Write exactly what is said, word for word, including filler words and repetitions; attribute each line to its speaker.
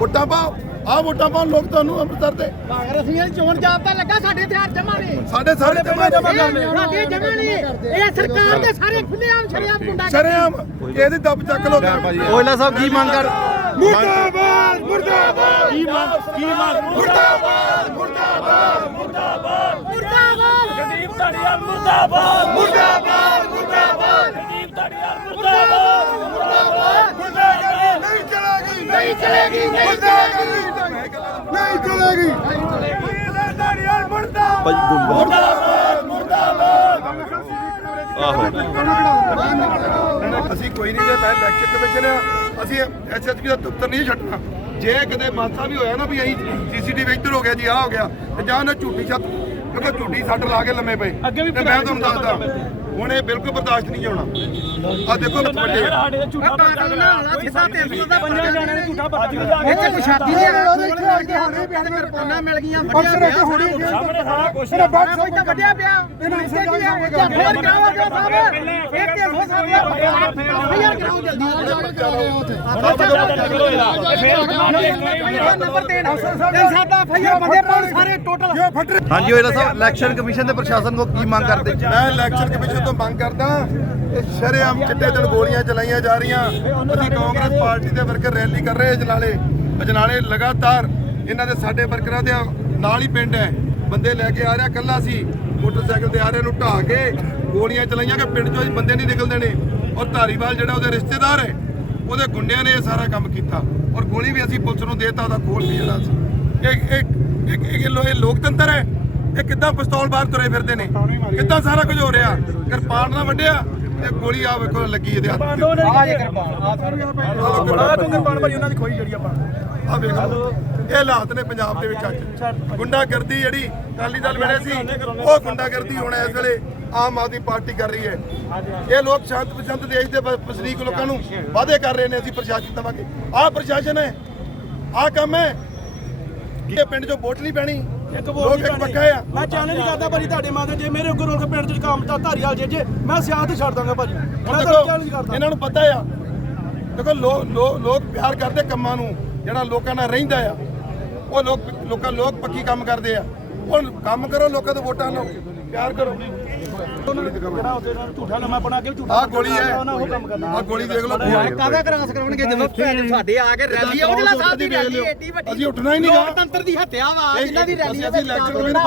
Speaker 1: ਵੋਟਾਂ ਪਾਓ ਆ ਵੋਟਾਂ ਪਾਉਣ ਲੋਕ ਤੁਹਾਨੂੰ ਅੰਮ੍ਰਿਤਸਰ ਦੇ
Speaker 2: ਕਾਂਗਰਸੀਆਂ ਦੀ ਚੋਣ ਜਾਬਤਾ ਲੱਗਾ ਸਾਡੇ ਹਥਿਆਰ ਜਮਾ ਨੇ
Speaker 1: ਸਾਡੇ ਸਾਰੇ ਜਮਾ ਜਮਾ ਕਰਨੇ
Speaker 2: ਸਾਡੇ ਜਮਾ ਨੇ ਇਹ ਸਰਕਾਰ ਦੇ ਸਾਰੇ ਖੁੱਲੇਆਮ ਸ਼ਰਿਆਮ ਗੁੰਡਾ
Speaker 1: ਸ਼ਰੇਆਮ ਇਹਦੀ ਦੱਬ ਚੱਕ ਲੋ
Speaker 3: ਓਇਲਾ ਸਾਹਿਬ ਕੀ ਮੰਗ ਕਰ
Speaker 1: ਮੁਰਦਾਬਾਦ ਮੁਰਦਾਬਾਦ
Speaker 3: ਕੀ ਮੰਗ ਕੀ ਮੰਗ
Speaker 1: ਮੁਰਦਾਬਾਦ ਮੁਰਦਾਬਾਦ ਮੁਰਦਾਬਾਦ
Speaker 2: ਮੁਰਦਾਬਾਦ
Speaker 4: ਗਰੀਬ ਧੜੀਆਂ ਮੁਰਦਾਬਾਦ
Speaker 1: ਮੁਰਦਾਬਾਦ ਮੁਰਦਾਬਾਦ
Speaker 4: ਗਰੀਬ ਧੜੀਆਂ ਮੁਰਦਾਬਾਦ
Speaker 1: ਮੁਰਦਾਬਾਦ ਨਹੀਂ ਚਲੇਗੀ ਨਹੀਂ ਚਲੇਗੀ ਨਹੀਂ ਚਲੇਗੀ ਨਹੀਂ ਚਲੇਗੀ
Speaker 4: ਗਰੀਬ ਧੜੀਆਂ ਮੁਰਦਾਬਾਦ
Speaker 3: ਭਾਈ ਗੁੰਡਾ
Speaker 1: ਮੁਰਦਾਬਾਦ ਮੁਰਦਾਬਾਦ
Speaker 3: ਆਹੋ
Speaker 1: ਅਸੀਂ ਕੋਈ ਨਹੀਂ ਜੇ ਮੈਂ ਇਲੈਕਸ਼ਨ ਕਮਿਸ਼ਨ ਆ ਅਸੀਂ ਐਸਐਸਪੀ ਦਾ ਦਫ਼ਤਰ ਨਹੀਂ ਛੱਡਣਾ ਜੇ ਕਿਤੇ ਮਾਸਾ ਵੀ ਹੋਇਆ ਨਾ ਵੀ ਅਸੀਂ ਸੀਸੀਟੀਵੀ ਇੱਧਰ ਹੋ ਗਿਆ ਜੀ ਆ ਹੋ ਗਿਆ ਤੇ ਜਾਂ ਨਾ ਝੂਠੀ ਛੱਤ ਕਿਉਂਕਿ ਝੂਠੀ ਸੱਟ ਲਾ ਕੇ ਲੰਮੇ ਪਏ
Speaker 4: ਅੱਗੇ ਵੀ
Speaker 1: ਤੇ ਮੈਂ ਤੁਹਾਨੂੰ ਦੱਸਦਾ ਹੁਣ ਇਹ ਬਿਲਕੁਲ ਬਰਦਾਸ਼ਤ ਨਹੀਂ ਹੋਣਾ ਆ ਦੇਖੋ ਵੱਡੇ
Speaker 4: ਸਾਡੇ ਤੇ ਝੂਠਾ ਬੱਚਾ
Speaker 2: ਹਾਲਾ ਸਿੱਧਾ ਤਿੰਨ ਸੌ ਦਾ
Speaker 4: ਪੰਜਾਂ ਜਾਣਿਆਂ ਨੇ ਝੂਠਾ ਬੱਚਾ ਵੀ ਜਾ
Speaker 2: ਇੱਥੇ ਪਛਾਤੀ ਦੇ ਕਿਰਪਾਨਾਂ ਮਿਲ ਗਈਆਂ ਵੱਡਿਆ ਪਿਆ
Speaker 4: ਸਾਹਮਣੇ ਸਾਰਾ ਕੁਝ
Speaker 2: ਕੋਈ ਤਾਂ ਵੱਡਿਆ ਪਿਆ ਇੱਥੇ ਕੀ ਹੈ ਹੋਰ ਕਰਾਓ ਜੋ ਸਾਹਿਬ ਇਹ ਤਿੰਨ ਸੌ ਸਾਹਿਬ ਯਾਰ ਕਰਾਓ ਜਲਦੀ ਨੰਬਰ ਤਿੰਨ ਸਾਡਾ ਫਈਆ ਬੰਦੇ ਪਾਉਣ ਸਾਰੇ ਟੋਟਲ
Speaker 3: ਹਾਂਜੀ ਓਇਲਾ ਸਾਹਿਬ ਇਲੈਕਸ਼ਨ ਕਮਿਸ਼ਨ ਤੇ ਪ੍ਰਸ਼ਾਸਨ ਕੋ ਕੀ ਮੰਗ ਕਰਦੇ
Speaker 1: ਮੈਂ ਇਲੈਕਸ਼ਨ ਕਮਿਸ਼ਨ ਤੋਂ ਮੰਗ ਕਰਦਾ ਕਿ ਸ਼ਰੇਆਮ ਚਿੱਟੇ ਦਿਨ ਗੋਲੀਆਂ ਚਲਾਈਆਂ ਜਾ ਰਹੀਆਂ ਅਸੀਂ ਕਾਂਗਰਸ ਪਾਰਟੀ ਦੇ ਵਰਕਰ ਰੈਲੀ ਕਰ ਰਹੇ ਅਜਨਾਲੇ ਅਜਨਾਲੇ ਲਗਾਤਾਰ ਇਹਨਾਂ ਦੇ ਸਾਡੇ ਵਰਕਰਾਂ ਦੇ ਨਾਲ ਹੀ ਪਿੰਡ ਹੈ ਬੰਦੇ ਲੈ ਕੇ ਆ ਰਿਹਾ ਕੱਲਾ ਸੀ ਮੋਟਰਸਾਈਕਲ ਤੇ ਆ ਰਿਹਾ ਨੂੰ ਢਾਹ ਕੇ ਗੋਲੀਆਂ ਚਲਾਈਆਂ ਕਿ ਪਿੰਡ ਚੋਂ ਬੰਦੇ ਨਹੀਂ ਨਿਕਲਦੇ ਨੇ ਔਰ ਧਾਰੀਵਾਲ ਜਿਹੜਾ ਉਹਦੇ ਰਿਸ਼ਤੇਦਾਰ ਹੈ ਉਹਦੇ ਗੁੰਡਿਆਂ ਨੇ ਇਹ ਸਾਰਾ ਕੰਮ ਕੀਤਾ ਔਰ ਗੋਲੀ ਵੀ ਅਸੀਂ ਪੁਲਿਸ ਨੂੰ ਦੇਤਾ ਉਹਦਾ ਖੋਲ ਵੀ ਜਿਹੜਾ ਸੀ ਇਹ ਇਹ ਇਹ ਇਹ ਲੋਕਤੰਤਰ ਹੈ ਇਹ ਕਿੱਦਾਂ ਪਿਸਤੌਲ ਬਾਹਰ ਤੁਰੇ ਫਿਰਦੇ ਨੇ ਕਿੱਦਾਂ ਸਾਰਾ ਕੁਝ ਹੋ ਰਿਹਾ ਕਿਰਪਾਨ ਨਾਲ ਵੱਢਿਆ ਤੇ ਗੋਲੀ ਆ ਵੇਖੋ ਲੱਗੀ ਇਹਦੇ ਹੱਥ ਤੇ
Speaker 2: ਆ ਜੇ ਕਿਰਪਾਨ
Speaker 1: ਆ ਤੋਂ ਕਿਰਪਾਨ ਭਾਈ ਉਹਨਾਂ ਦੀ ਖੋਈ ਜਿਹੜੀ ਆਪਾਂ ਆ ਵੇਖ ਲਓ ਇਹ ਹਾਲਾਤ ਨੇ ਪੰਜਾਬ ਦੇ ਵਿੱਚ ਅੱਜ ਗੁੰਡਾਗਰਦੀ ਜਿਹੜੀ ਅਕਾਲੀ ਦਲ ਵੇਲੇ ਸੀ ਉਹ ਗੁੰਡਾਗਰਦੀ ਹੁਣ ਇਸ ਵੇਲੇ ਆਮ ਆਦਮੀ ਪਾਰਟੀ ਕਰ ਰਹੀ ਹੈ ਇਹ ਲੋਕ ਸ਼ਾਂਤ ਪਸੰਦ ਦੇਸ਼ ਦੇ ਵਸਨੀਕ ਲੋਕਾਂ ਨੂੰ ਵਾਅਦੇ ਕਰ ਰਹੇ ਨੇ ਅਸੀਂ ਪ੍ਰਸ਼ਾਸਨ ਦੇਵਾਂਗੇ ਆਹ ਪ੍ਰਸ਼ਾਸਨ ਹੈ ਆਹ ਕੰਮ ਹੈ ਕਿ ਪਿੰਡ 'ਚੋਂ ਵੋਟ ਨਹੀਂ ਪੈਣੀ
Speaker 4: ਇੱਕ
Speaker 1: ਲੋਕ
Speaker 4: ਵੋਟ
Speaker 1: ਇੱਕ ਪੱਕਾ ਆ
Speaker 4: ਮੈਂ ਚੈਲੰਜ ਕਰਦਾ ਭਾਜੀ ਤੁਹਾਡੇ ਮਾਤੇ ਜੇ ਮੇਰੇ ਉੱਗਰ ਰੋਲ ਪਿੰਡ ਚ ਕੰਮ ਤਾਂ ਧਾਰੀਵਾਲ ਜੇ ਜੇ ਮੈਂ ਸਿਆਸਤ ਛੱਡ ਦਾਂਗਾ ਭਾਜੀ
Speaker 1: ਹੁਣ
Speaker 4: ਮੈਂ
Speaker 1: ਦੇਖੋ
Speaker 4: ਚੈਲੰਜ ਕਰਦਾ
Speaker 1: ਇਹਨਾਂ ਨੂੰ ਪਤਾ ਆ ਦੇਖੋ ਲੋਕ ਪਿਆਰ ਕਰਦੇ ਕੰਮਾਂ ਨੂੰ ਜਿਹੜਾ ਲੋਕਾਂ ਨਾਲ ਰਹਿੰਦਾ ਆ ਉਹ ਲੋਕ ਲੋਕਾਂ ਲੋਕ ਪੱਕੀ ਕੰਮ ਕਰਦੇ ਆ ਹੁਣ ਕੰਮ ਕਰੋ ਲੋਕਾਂ ਤੋਂ ਵੋਟਾਂ ਲਓ ਪਿਆਰ ਕਰੋ
Speaker 4: ਜਿਹੜਾ ਉਹਦੇ ਨਾਲ ਝੂਠਾ ਲੰਮਾ ਬਣਾ ਕੇ ਝੂਠਾ
Speaker 1: ਆਹ ਗੋਲੀ ਹੈ
Speaker 4: ਉਹਨਾਂ ਉਹ ਕੰਮ ਕਰਨਾ
Speaker 1: ਆਹ ਗੋਲੀ ਦੇਖ ਲਓ
Speaker 2: ਕਾਹਦਾ ਕ੍ਰਾਸ ਕਰਾਉਣਗੇ ਜਦੋਂ ਭੈਣ ਸਾਡੇ ਆ ਕੇ ਰੈਲੀ ਆ ਉਹਦੇ ਨਾਲ ਸਾਹਿਬ ਦੀ ਰੈਲੀ ਏਡੀ ਵੱਡੀ
Speaker 1: ਅਸੀਂ ਉੱਠਣਾ ਹੀ ਨਹੀਂ ਗਾ
Speaker 2: ਲੋਕਤੰਤਰ ਦੀ ਹੱਤਿਆ ਵਾ ਜਿੰਨਾਂ ਦੀ ਰੈਲੀ ਆ
Speaker 1: ਅਸੀਂ ਇਲੈਕਸ਼ਨ